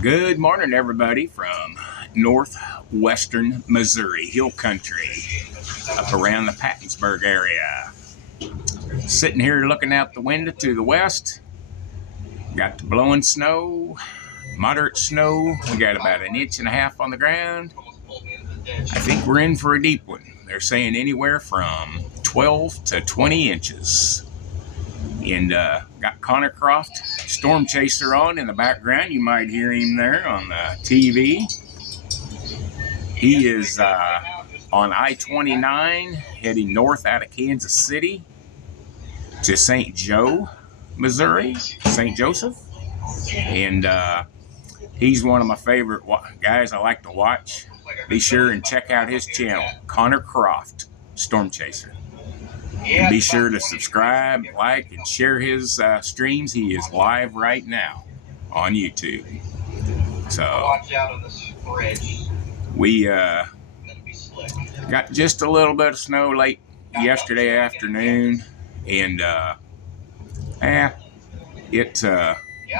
Good morning, everybody, from northwestern Missouri, hill country, up around the Pattonsburg area. Sitting here looking out the window to the west. Got the blowing snow, moderate snow. We got about 1.5 inches on the ground. I think we're in for a deep one. They're saying anywhere from 12 to 20 inches. And got Connor Croft, Storm Chaser, on in the background. You might hear him there on the TV. He is on I-29 heading north out of Kansas City to St. Joe, Missouri, St. Joseph. And he's one of my favorite guys I like to watch. Be sure and check out his channel, Connor Croft, Storm Chaser. And be sure to subscribe, like, and share his streams. He is live right now on YouTube. So we got just a little bit of snow late yesterday afternoon, and it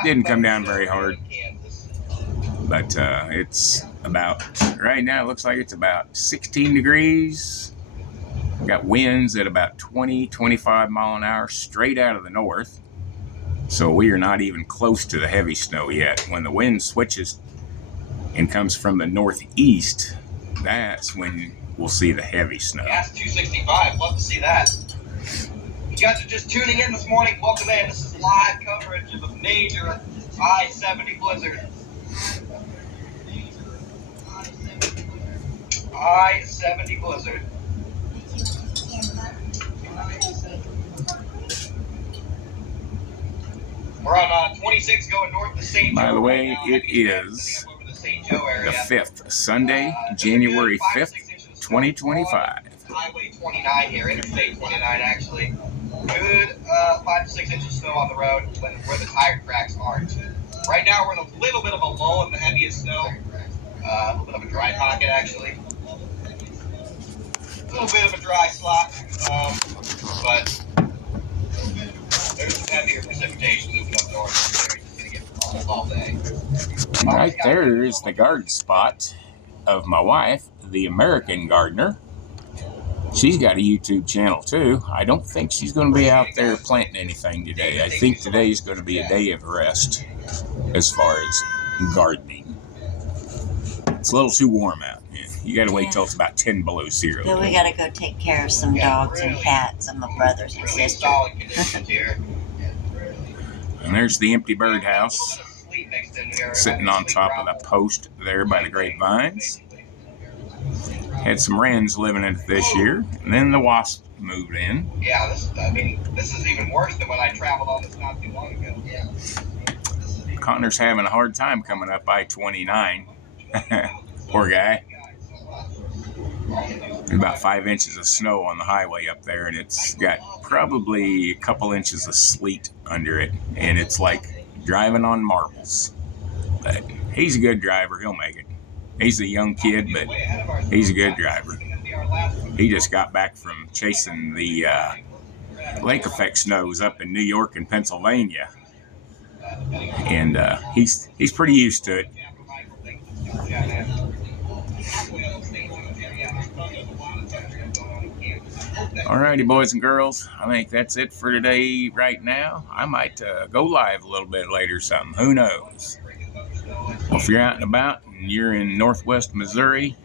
didn't come down very hard. But it's about, right now it looks like it's about 16 degrees. Got winds at about 20-25 mile an hour straight out of the north. So we are not even close to the heavy snow yet. When the wind switches and comes from the northeast, that's when we'll see the heavy snow. Gas 265, love to see that. You guys are just tuning in this morning, welcome in. This is live coverage of a major I-70 blizzard. I-70 blizzard. We're on 26 going north to St. Joe. By the way, it is the 5th, Sunday, January 5th, 2025. Highway 29 here, Interstate 29 actually. Good 5 to 6 inches of snow on the road where the tire cracks aren't. Right now we're in a little bit of a lull in the heaviest snow. A little bit of a dry pocket actually. A little bit of a dry slot, but there's some heavier precipitation moving up north. It's going to get cold all day. Right there is the garden spot of my wife, the American Gardener. She's got a YouTube channel too. I don't think she's going to be out there planting anything today. I think today is going to be a day of rest as far as gardening. It's a little too warm out. You got to wait till it's about 10 below zero. So we got to go take care of some dogs and cats and my brothers and sisters. And there's the empty birdhouse sitting on top of the post there by the grapevines. Had some wrens living in it this year, and then the wasp moved in. Yeah, this is even worse than when I traveled on this not too long ago. Yeah. Connor's having a hard time coming up I-29. Poor guy. There's about 5 inches of snow on the highway up there, and it's got probably a couple inches of sleet under it, and it's like driving on marbles. But he's a good driver. He'll make it. He's a young kid, but he's a good driver. He just got back from chasing the lake effect snows up in New York and Pennsylvania, and he's pretty used to it. Alrighty, boys and girls, I think that's it for today right now. I might go live a little bit later or something. Who knows? Well, if you're out and about and you're in northwest Missouri,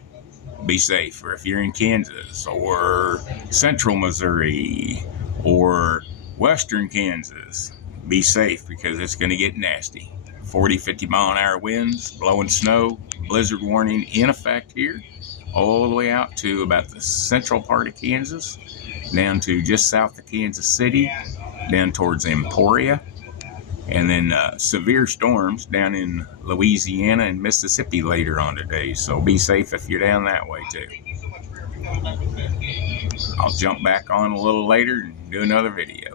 be safe. Or if you're in Kansas or central Missouri or western Kansas, be safe because it's going to get nasty. 40-50 mile an hour winds, blowing snow, blizzard warning in effect here, all the way out to about the central part of Kansas, down to just south of Kansas City, down towards Emporia, and then severe storms down in Louisiana and Mississippi later on today. So be safe if you're down that way too. I'll jump back on a little later and do another video.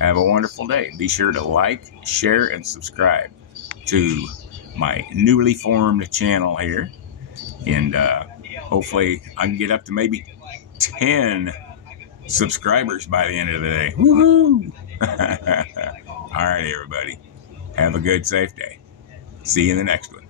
Have a wonderful day. Be sure to like, share, and subscribe to my newly formed channel here. And hopefully I can get up to maybe 10 subscribers by the end of the day. Woohoo! All right, everybody. Have a good, safe day. See you in the next one.